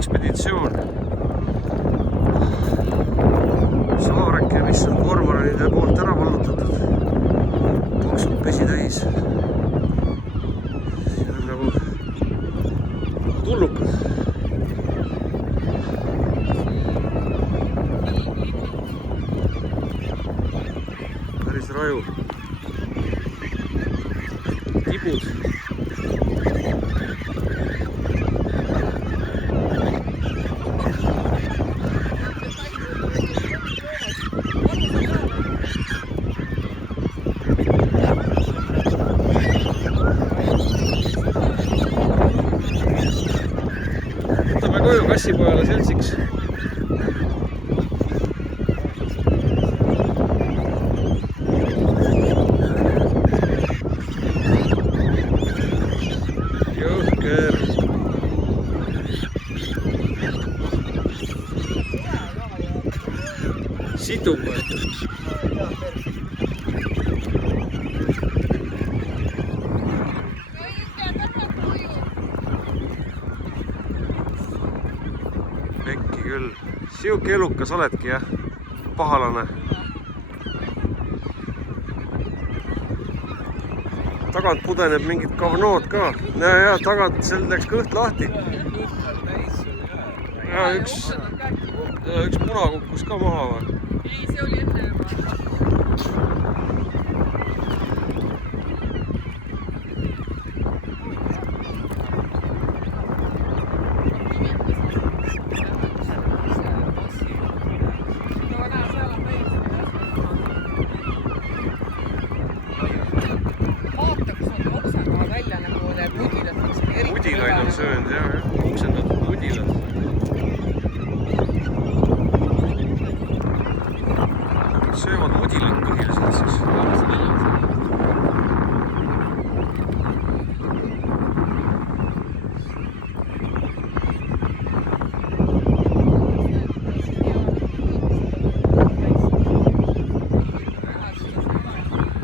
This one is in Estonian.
ekspeditsioon. Saareke, mis on kormoranide poolt ära vallutatud. Paksud pesi täis. Siin on nagu tulnukad. Päris raju. Tibud. Võtame koju kassipojale seltsiks. Jõhker. Sidub. Pekki küll. Siuke elukas oledki, jah? Pahalane. Tagant pudeneb mingid kavnood ka. Ja tagant seal läks kõht lahti. Ja üks muna kukkus ka maha või? Ei, see oli enne juba. Mudilaid on söönud, jah, oksendatud mudilad. Söövad mudilad põhiliselt siis.